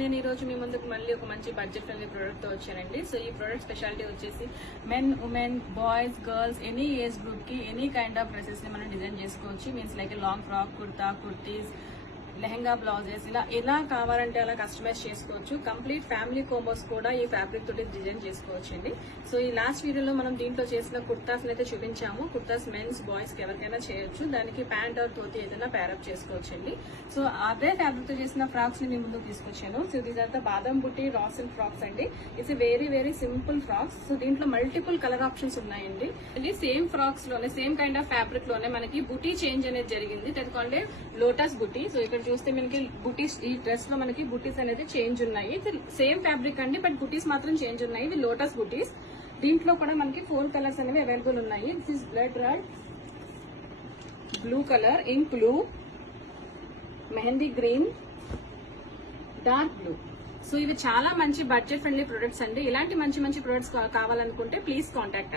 నేను ఈ రోజు మీ ముందుకు మళ్ళీ ఒక మంచి బడ్జెట్ ఫ్రెండ్లీ ప్రోడక్ట్ తో వచ్చానండి. సో ఈ ప్రోడక్ట్ స్పెషాలిటీ వచ్చేసి men, women, boys, girls any age group కి ఎనీ కైండ్ ఆఫ్ డ్రెస్సెస్ ని మనం డిజైన్ చేసుకోవచ్చు. Means like long frock, kurta, kurtis, lehenga, blouses ఇలా ఎలా కావాలంటే అలా కస్టమైజ్ చేసుకోవచ్చు. కంప్లీట్ ఫ్యామిలీ కోంబోస్ కూడా ఈ ఫ్యాబ్రిక్ తోటి డిజైన్ చేసుకోవచ్చు అండి. సో ఈ లాస్ట్ వీడియోలో మనం దీంట్లో చేసిన కుర్తాస్ అయితే చూపించాము. కుర్తాస్ మెన్స్, బాయ్స్ కి ఎవరికైనా చేయొచ్చు. దానికి ప్యాంట్ ఆర్ ధోతి ఏదైనా ప్యారప్ చేసుకోవచ్చు అండి. సో అదే ఫ్యాబ్రిక్ తో చేసిన ఫ్రాక్స్ ని మీ ముందుకు తీసుకొచ్చాను. సో దీస్ ఆర్ ద బాదం బుట్టి రా సిల్క్ ఫ్రాక్స్ అండి. It's very very simple frocks. So దీంట్లో మల్టిపుల్ కలర్ ఆప్షన్స్ ఉన్నాయండి. ఇది సేమ్ ఫ్రాక్స్ లోనే సేమ్ కైండ్ ఆఫ్ ఫ్యాబ్రిక్ లోనే మనకి బుటీ చేంజ్ అనేది జరిగింది. తెచ్చుకోండి లోటస్ బుటీ. సో ఇక్కడ చూస్తే మనకి బుటీస్, ఈ డ్రెస్ లో మనకి బుటీస్ అనేది చేంజ్ ఉన్నాయి. సేమ్ ఫ్యాబ్రిక్ అండి, బట్ బుటీస్ మాత్రం చేంజ్ ఉన్నాయి. ఇవి లోటస్ బుటీస్. దీంట్లో కూడా మనకి 4 కలర్స్ అనేవి అవైలబుల్ ఉన్నాయి. This is blood red, blue colour, ink blue, mehndi green, dark blue. So ఇవి చాలా మంచి బడ్జెట్ ఫ్రెండ్లీ ప్రొడక్ట్స్ అండి. ఇలాంటి మంచి మంచి ప్రొడక్ట్స్ కావాలనుకుంటే ప్లీజ్ కాంటాక్ట్.